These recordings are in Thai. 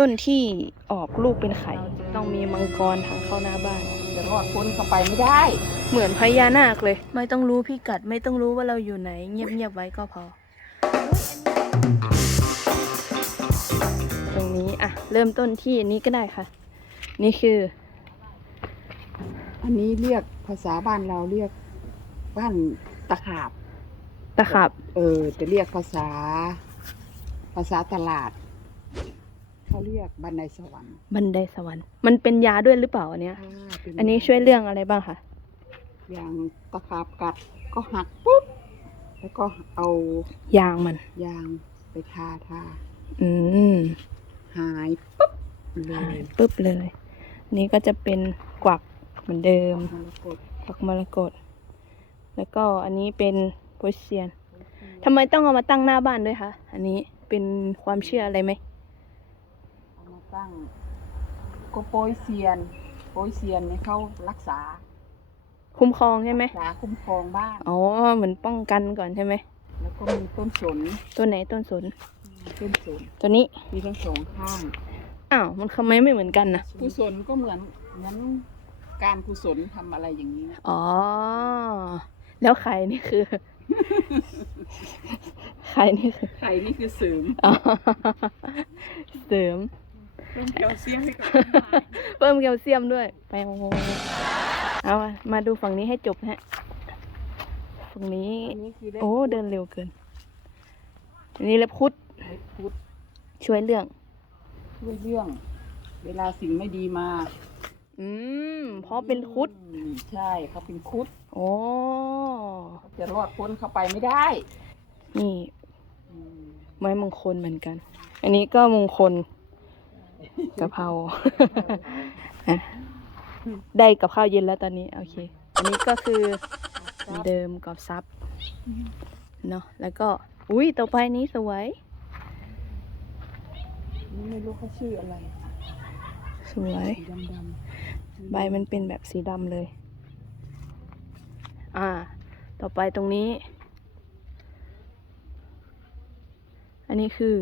ต้นที่ออกลูกเป็นไข่ ต้องมีมังกรทางเข้าหน้าบ้าน จะรอดพ้นเข้าไปไม่ได้ เหมือนพญานาคเลย ไม่ต้องรู้พิกัดไม่ต้องรู้ว่าเราอยู่ไหน เงียบๆไว้ก็พอ ตรงนี้อะ เริ่มต้นที่อันนี้ก็ได้ค่ะ นี่คือ อันนี้เรียกภาษาบ้านเราเรียกบ้านตะขาบ ตะขับเออจะเรียกภาษา ภาษาตลาด เขาเรียกบันไดสวรรค์บันไดสวรรค์ มันเป็นยาด้วยหรือเปล่าอันเนี้ยอ่าเป็อันนี้ช่วยเรื่องอะไรบ้างคะอย่างตะขาบกัดก็หักปุ๊บแล้วก็เอายางมัน ยางไปทาทาอืมหายปุ๊บเลหายยปุ๊บเลยอันนี้ก็จะเป็นกวักเหมือนเดิม มรกตกวักมรกตแล้วก็อันนี้เป็นโปยเซียนทำไมต้องเอามาตั้งหน้าบ้านด้วยคะอันนี้เป็นความเชื่ออะไรไหม เอามาตั้งก็โปยเซียน โปยเซียนเนี่ยเขารักษา คุ้มครองใช่ไหมรักษาคุ้มครองบ้าน อ๋อ เหมือนป้องกันก่อนใช่ไหม แล้วก็มีต้นสนตัวไหนต้นสน ต้นสนตัวนี้ มีทั้งสองข้าง อ้าว มันทำไมไม่เหมือนกันนะกุศลก็เหมือนเหมือนการกุศลทำอะไรอย่างนี้ อ๋อ แล้วไข่นี่คือ ไข่นี่คือไข่นี่คือเสริมอ๋อเสริม เพิ่มแคลเซียมให้กับเพิ่มแคลเซียมด้วย ไปโอ้โหเอามามาดูฝั่งนี้ให้จบฮะ ฝั่งนี้ อันนี้คือเล็บโอ้ เดินเร็วเกิน อันนี้เล็บคุด เล็บพุดช่วยเรื่องช่วยเรื่อง เวลาสิ่งไม่ดีมาอืม เพราะเป็นคุด อืมใช่เขาเป็นคุดโอ้ เขาจะรอดพ้นเข้าไปไม่ได้นี่ อืมไม้มงคลเหมือนกัน อันนี้ก็มงคล กะเพราอะได้กับข้าวเย็นแล้วตอนนี้ โอเค อันนี้ก็คือเหมือนเดิมกรอบซับเนาะแล้วก็ อุ้ยต่อไปนี้สวยนี่ไม่รู้เขาชื่ออะไร สวยสีดำๆใบมันเป็นแบบสีดำเลย อ่า ต่อไปตรงนี้ อันนี้คือ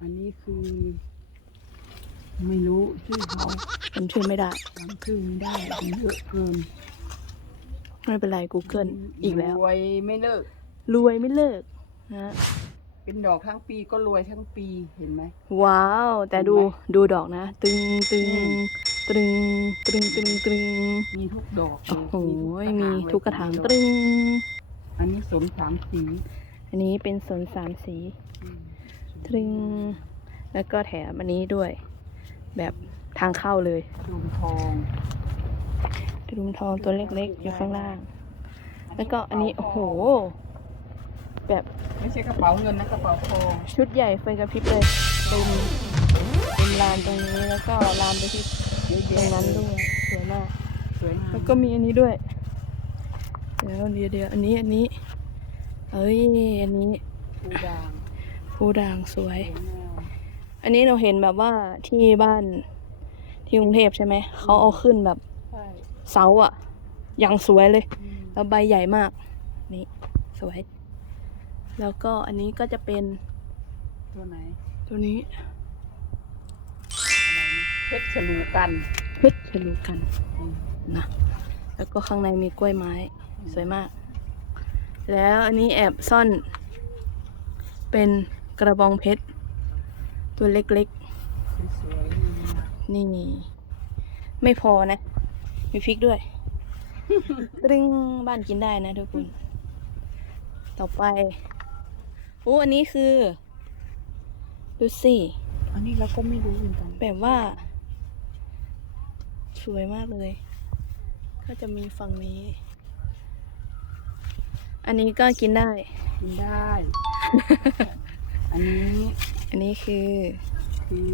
อันนี้คือ ไม่รู้ชื่อเขาผมชื่อไม่ได้จำชื่อไม่ได้มันเยอะเกินไม่เป็นไร Google อีกแล้ว รวยไม่เลิก รวยไม่เลิกนะเป็นดอกทั้งปีก็รวยทั้งปีเห็นไหม ว้าว แต่ดูเห็นไหม ดูดอกนะ ตึงตึงอืมตึงตึงตึงตึงมีทุกดอกโอ้โหเลยมีทุกกระถางเลยตึง อันนี้สมสามสีอันนี้เป็นสนสามสีอืมตึง แล้วก็แถมอันนี้ด้วย แบบทางเข้าเลยดวงทองกระดุมทองตัวเล็กๆ อยู่ข้างล่าง แล้วก็อันนี้โอ้โห แบบไม่ใช่กระเป๋าเงินนะกระเป๋าทองชุดใหญ่ไฟกระพริบเลยเต็มเต็มลานตรงนี้แล้วก็ลามไปที่เยอะตรงแยะนั้นเลด้วยสวยมากสวยงามแล้วก็มีอันนี้ด้วยเดี๋ยวเดี๋ยวเดี๋ยวอันนี้อันนี้เอ้ยอันนี้ปูด่างผู้ด่างสวยสวยงาม อันนี้เราเห็นแบบว่าที่บ้านที่กรุงเทพใช่ไหม เขาเอาขึ้นแบบใช่เสาอะอย่างสวยเลย อืมแล้วใบใหญ่มาก นี่สวย แล้วก็อันนี้ก็จะเป็นตัวไหนตัวนี้อะไรนะเพชรฉลูกันเพชรฉลูกันอืมนะ แล้วก็ข้างในมีกล้วยไม้ สวยมาก แล้วอันนี้แอบซ่อน เป็นกระบองเพชร ตัวเล็กสวยๆดีนะๆนี่ ไม่พอนะ มีพริกด้วยตรึงบ้านกินได้นะทุกคน ต่อไปโอ้อันนี้คือดูสิอันนี้เราก็ไม่รู้เหมือนกัน แบบว่า สวยมากเลย ก็จะมีฝั่งนี้ อันนี้ก็กินได้ กินได้ อันนี้ อันนี้คือคือ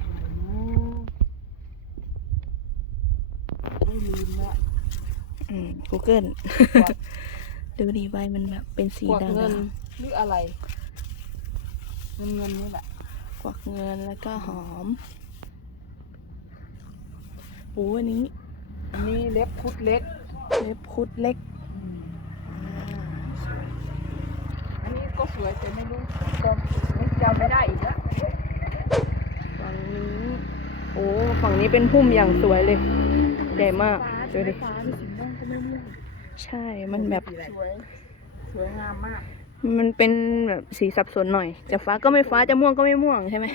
อะไรนะไม่ลืมละอืม Google กวักดูดีใบมันแบบเป็นสีกวักด่างเงินหรืออะไร เงินเงินนี่แหละๆกวักเงินแล้วก็หอมโอ้อันนี้อันนี้เล็บคุดเล็กเล็บคุดเล็กอันนี้ก็สวยแต่ไม่รู้จำไม่ จำไม่ได้อีกแล้วฝั่งนี้เป็นพุ่มอย่างสวยเลย ใหญ่มากดูดิฟ้ามีสีม่วงก็ไม่ม่วงใช่มันแบบ สวย สวยงามมาก มันเป็นแบบสีสับสนหน่อย จะฟ้าก็ไม่ฟ้าจะม่วงก็ไม่ม่วงใช่ไหม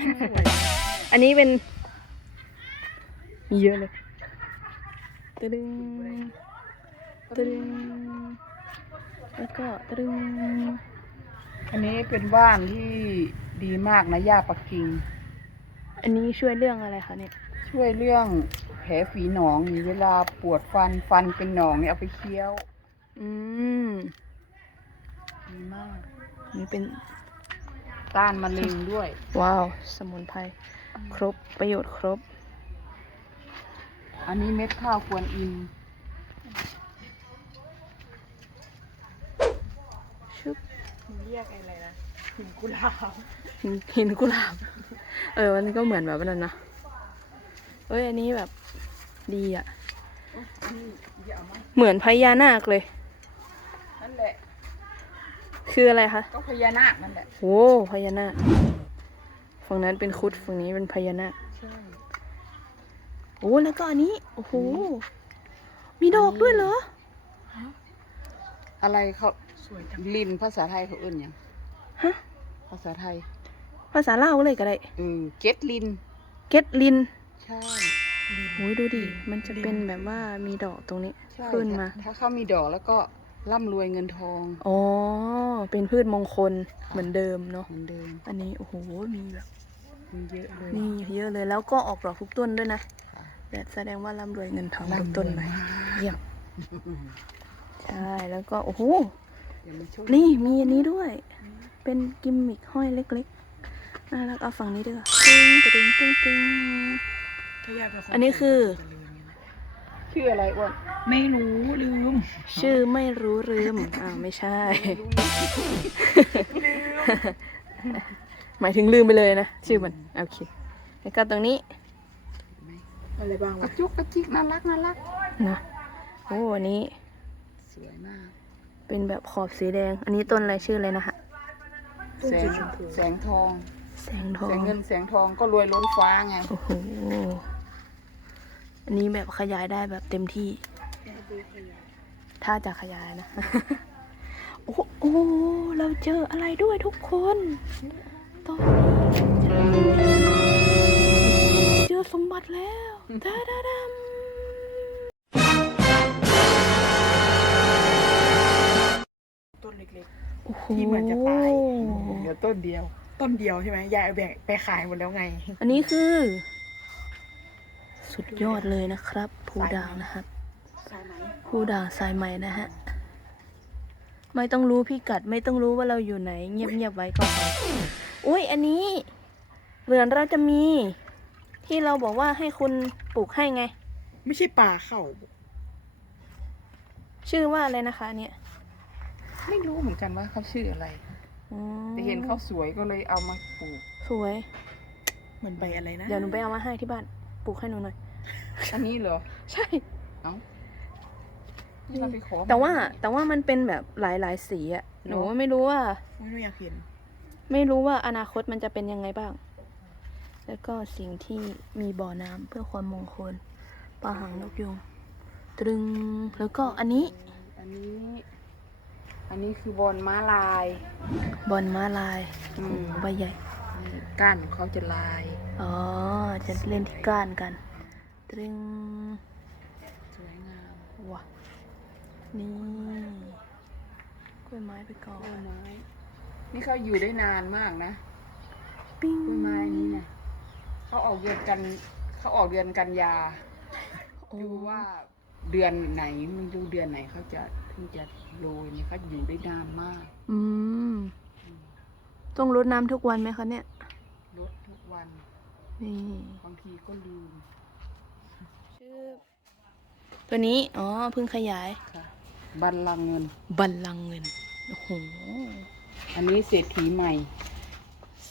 อันนี้เป็น มีเยอะเลยตะดึงตะดึงแล้วก็ตะดึง อันนี้เป็นบ้านที่ดีมากนะย่าปักกิ่ง อันนี้ช่วยเรื่องอะไรคะเนี่ย ช่วยเรื่องแผลฝีหนองมีเวลาปวดฟันฟันเป็นหนองเนี่ยเอาไปเคี้ยว อืม ดีมาก นี่เป็นต้านมะเร็งด้วย ว้าว สมุนไพรครบประโยชน์ครบ อันนี้เม็ดข้าวควรอิน ชุบ เรียกอะไรนะหินกุหลาบหินหินกุหลาบ เออ มันก็เหมือนแบบนั้นนะเอ้ย อันนี้แบบดีอะอันนี้อย่าเอามาเหมือนพญานาคเลย นั่นแหละ คืออะไรคะ ก็พญานาคนั่นแหละโอ้พญานาค ฝั่งนั้นเป็นครุด ฝั่งนี้เป็นพญานาค ใช่ โอ้ แล้วก็อันนี้ โอ้โห มีดอกด้วยเหรอ อะไรเขา สวยจังลินภาษาไทยเขาเอื่นหยังฮะภาษาไทย ภาษาลาวเลยก็ได้เออเก็ตลิน เกตลินใช่โอ้ยดูดิ มันจะเป็นแบบว่ามีดอกตรงนี้ใช่ขึ้นมา ถ้าเขามีดอกแล้วก็ร่ำรวยเงินทอง อ๋อ เป็นพืชมงคลเหมือนเดิมเนาะ เหมือนเดิม อันนี้โอ้โห มีแบบมีเยอะเลยนี่เยอะเลยแล้วก็ออกดอกทุกต้นด้วยนะแต่แสดงว่าร่ำรวยเงินทองทุกต้นเลยเยี่ยมใช่ แล้วก็โอ้โห เดี๋ยวมาช่วยนี่มีอันนี้ด้วย เป็นกิมมิคห้อยเล็กๆน่ารักเอาฝั่งนี้ด้วยตึงตึงตึงตึงถ้าอยากเป็นคนอันนี้คือ ชื่ออะไรอ้วนไม่รู้ลืม ชื่อไม่รู้ลืมอ่าวไม่ใช่ หมายถึงลืมไปเลยนะ ชื่อมัน โอเค แล้วก็ตรงนี้ อะไรบ้างกระวะจุกกระจิกน่ารักน่ารักนะโอ้อันนี้ สวยมาก เป็นแบบขอบสีแดง อันนี้ต้นอะไรชื่ออะไรนะคะ แสงแสงทอง แสงทอแสงง เงินแสงทองก็รวยล้นฟ้าไงโอ้โห อันนี้แบบขยายได้แบบเต็มที่ ถ้าจะขยายนะ โอ้โอ้เราเจออะไรด้วยทุกคนตอนนี้เจอสมบัติแล้วดาดาดม ล็กโอ้โหที่เหมือนจะตายเดี๋ยวต้นเดียวๆต้นเดียวใช่ไหมยายเอาแบ่งไปขายหมดแล้วไง อันนี้คือ สุดยอดเลยนะครับภูด่างนะครับใช่ไหมภูด่างสายใหม่นะฮะ ไม่ต้องรู้พี่กัดไม่ต้องรู้ว่าเราอยู่ไหน เงียบๆไว้ก็พออุ้ยอันนี้เหมือนเราจะมีที่เราบอกว่าให้คุณปลูกให้ไง ไม่ใช่ป่าเขาชื่อว่าอะไรนะคะอันเนี่ย ไม่รู้เหมือนกันว่าเขาชื่ออะไร อืมแต่เห็นเขาสวยก็เลยเอามาปลูกสวยเหมือนใบอะไรนะเดี๋ยวหนูไปเอามาให้ที่บ้าน ปลูกให้หนูหน่อย อันนี้เหรอใช่ เอ้าที่เราไปขอมแต่ว่าแต่ว่ามันเป็นแบบหลาย ๆ สีอะหนูไม่รู้ว่า ไม่รู้อยากเห็น ไม่รู้ว่าอนาคตมันจะเป็นยังไงบ้าง แล้วก็สิ่งที่มีบ่อน้ำเพื่อความมงคลปลาหางนกยุงตรึง แล้วก็อันนี้ อันนี้ อันนี้คือบอลม้าลาย บอลม้าลายอืม ใบใหญ่ ก้านเขาจะลาย อ๋อ จะเล่นที่ก้านกัน ตรึงสวยงามว้านี่กล้วยไม้ไปก่อกล้วยนไม้ นี่เขาอยู่ได้นานมากนะปิ้งกล้วยไม้นี้นะเขาออกเดือนกันเขาออกเดือนกันยา โอ้ดูว่าเดือนไหนไม่รู้เดือนไหนเขาจะ ถึงจะโรยเนี่ยเขาอยู่ได้นานมากอืมต้องรดน้ำทุกวันไหมคะเนี่ยลดทุกวันนี่บางทีก็ลืมชื่อตัวนี้ อ๋อเพิ่งขยาย ค่ะ บัลลังก์เงิน บัลลังก์เงิน โอ้โห อันนี้เศรษฐีใหม่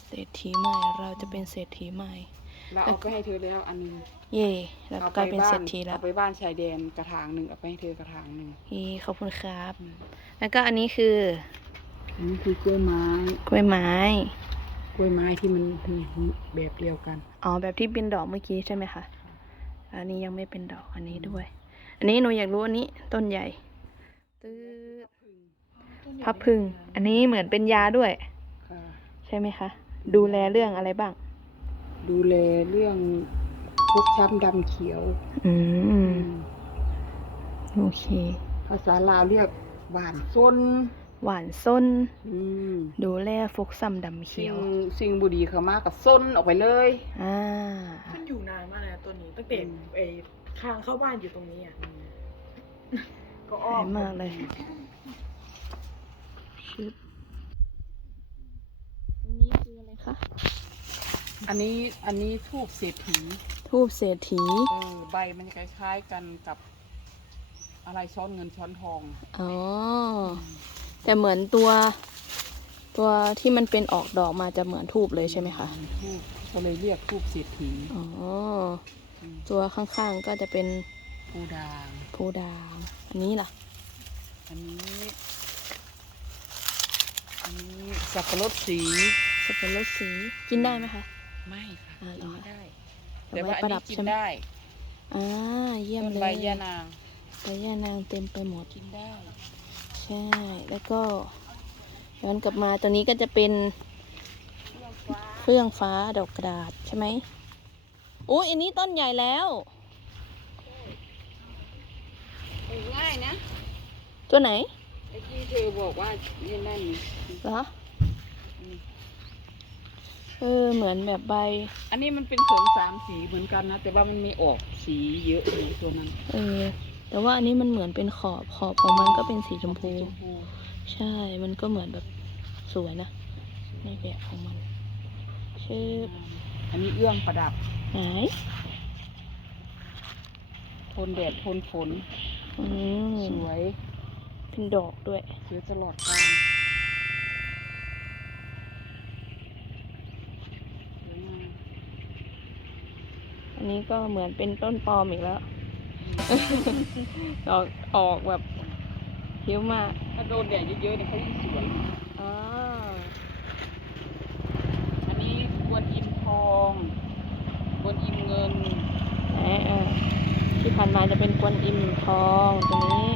เศรษฐีใหม่ เราจะเป็นเศรษฐีใหม่ เราเอาไปให้เธอแล้วอันหนึงเย่เราเอากลายเป็นบ้เศรษฐีแล้วเอาไปบ้านชายแดนกระถางหนึ่งเอาไปให้เธอกระถางหนึ่งเย่ขอบคุณครับ แล้วก็อันนี้คือ อันนี้คือกล้วยไม้ กล้วยไม้ กล้วยไม้ที่มันแบบเดียวกัน อ๋อแบบที่เป็นดอกเมื่อกี้ใช่ไหมคะอันนี้ยังไม่เป็นดอกอันนี้ด้วย อันนี้หนูอยากรู้อันนี้ต้นใหญ่ตื้อพับพึ่ง อันนี้เหมือนเป็นยาด้วยค่ะใช่ไหมคะ ดูแลเรื่องอะไรบ้าง ดูแลเรื่องพวกช้ำดำเขียวอืมอืม โอเค ภาษาลาวเรียกหวานส้น หวานส้น อืม ดูแลฟกซ้ำดำเขีสิ่ยงว สิ่งบุดีเขามากับส้นออกไปเลย อ่า มันอยู่นานมากเลยนะตัวนี้ตั้งแต่อืม ไอ้ทางเข้าบ้านอยู่ตรงนี้อะก็สอ้อวยมมากเลยชึบตรงนี้คืออะไรคะ อันนี้อันนี้ทูบเศรษฐีทูบเศรษฐีเออใบมันจะคล้ายๆกันกับ อะไรช้อนเงินช้อนทองอ๋อแต่เหมือนตัว ตัวที่มันเป็นออกดอกมาจะเหมือนทูบเลยใช่ไหมคะทูบก็เลยเรียกทูบเศรษฐีอ๋ออืมตัวข้างๆก็จะเป็นผู้ดางโพธิ์ดางอันนี้ล่ะ อันนี้ อันนี้สับปะรดสีสับปะรดสีกินได้ไหมคะ ไม่ค่ะอ่าเหรกินอไม่ได้เอาแต่ไว้ว่าอันประดันี้บกินใช่ไหมได้อ่าเยี่ยมต้นเลยใบยานางใบย่านางเต็มไปหมดกินได้ใช่แล้วก็ย้อนกลับมาตัวนี้ก็จะเป็นเครื่องฟ้าดอกกระดาษใช่ไหมอุ้ยอันนี้ต้นใหญ่แล้วง่ายนะ ตัวไหนไอ้ที่เธอบอกว่านี่นั่นเหรอ เออเหมือนแบบใบ อันนี้มันเป็นสองสามสีเหมือนกันนะ แต่ว่ามันมีออกสีเยอะเลยตัวนั้นเออ แต่ว่าอันนี้มันเหมือนเป็นขอบขอบของมันก็เป็นสีชมพูชมพูใช่ มันก็เหมือนแบบสวยนะในแบบของมันชื่ออันนี้เอื้องประดับไหนทนแดดทนฝนอืมสวยเป็นดอกด้วย สวยตลอดกาล อันนี้ก็เหมือนเป็นต้นปลอมอีกแล้ว ออกออกแบบเยอะมาก ถ้าโดนแดดเยอะๆเนี่ยเขายิ่งสวยอ่าอันนี้กวนอิมทองกวนอิมเงินไหนอ่าที่ผ่านมาจะเป็นกวนอิมทองตัวนี้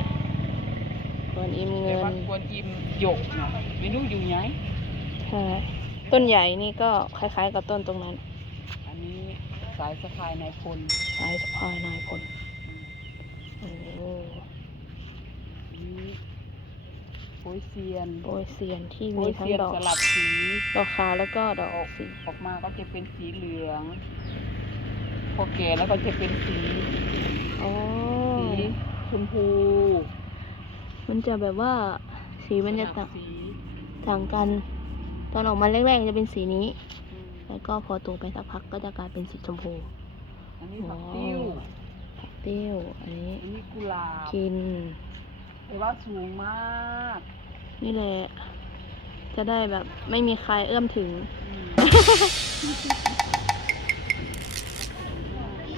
กวนอิมแต่เงิว่านกวนอิมหยกนะไม่รู้อยู่ไหนใช่ต้นใหญ่นี่ก็คล้ายๆกับต้นตรงนั้นอันนี้สายสะพายนายพลสายสะพายนายพลโอ้อันนี้โปยเซียนโปรยเซียนที่โปมียทั้งเซียนดอกสลับสี ดอกขาวแล้วก็ดอกออกสีออกมาก็จะเป็นสีเหลือง พอแก่แล้วก็จะเป็นสีอ๋อสีชมพู มันจะแบบว่าสีมันจะสต่าลังบสีต่างกัน ตอนออกมาแรกๆจะเป็นสีนี้อืม แล้วก็พอโตไปสักพักก็จะกลายเป็นสีชมพูอันนี้ผักติ้วผักติ้วอันนี้อันนี้กุหลาบกินแต่ว่าสูงมาก นี่แหละ จะได้แบบไม่มีใครเอื้อมถึงอืม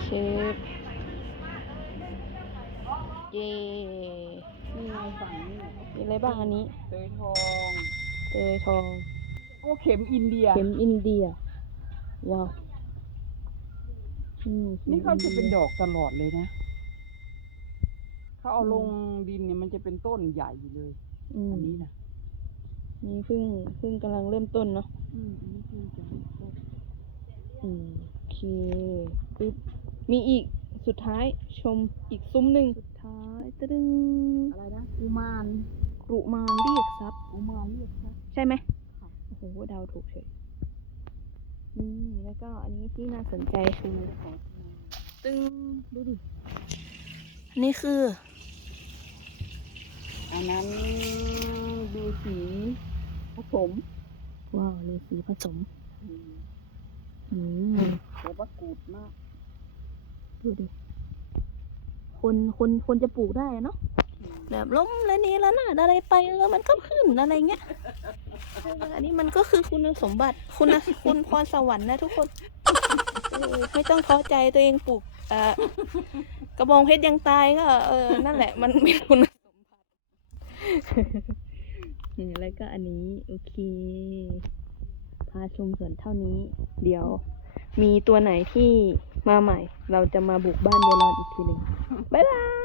เชฟเย่นี่ไงฝั่งนี้มีอะไรบ้างอันนี้ เตยทอง เตยทอง โอ้เข็มอินเดีย เข็มอินเดีย ว้าวอืมข็มนี่เขาจะเป็นอิดียดอกตลอดเลยนะ เขาเอาลงดินเนี่ยมันจะเป็นต้นใหญ่เลยอืมอันนี้นะนี่เพิ่งเพิ่งกำลังเริ่มต้นเนาะอืมอันนี้คือจะเป็นต้นอืมโอเคปึ๊บมีอีกสุดท้ายชมอีกซุ้มหนึ่งสุดท้ายตะดึงอะไรนะกุมารกรุมานเรียกทรัพย์กุมารเรียกครับใช่ไหมค่ะโอ้โหเดาถูกเฉย นี่แล้วก็อันนี้ที่น่าสนใจคือตึงดูดิอันนี้คือ อันนั้นดูสีผสมว้าวนี่สีผสมอืมอืมแต่ว่ากูดมาก ดูดิ คนคนคนจะปลูกได้อะเนาะอืม แบบล้มแล้วนี้แล้วนาดอะไรไปแล้วมันก็ขึ้นอะไรเงี้ยอันนี้มันก็คือคุณสมบัติคุณคุณพรสวรรค์นะทุกคนไม่ต้องท้อใจตัวเองปลูกกระบองเพชรยังตายก็เออนั่นแหละ มันเป็นคุณสมบัตินี่แล้วก็อันนี้โอเค พาชมส่วนเท่านี้ เดี๋ยว มีตัวไหนที่มาใหม่ เราจะมาบุกบ้านยายรอนอีกทีหนึ่งบ๊ายบาย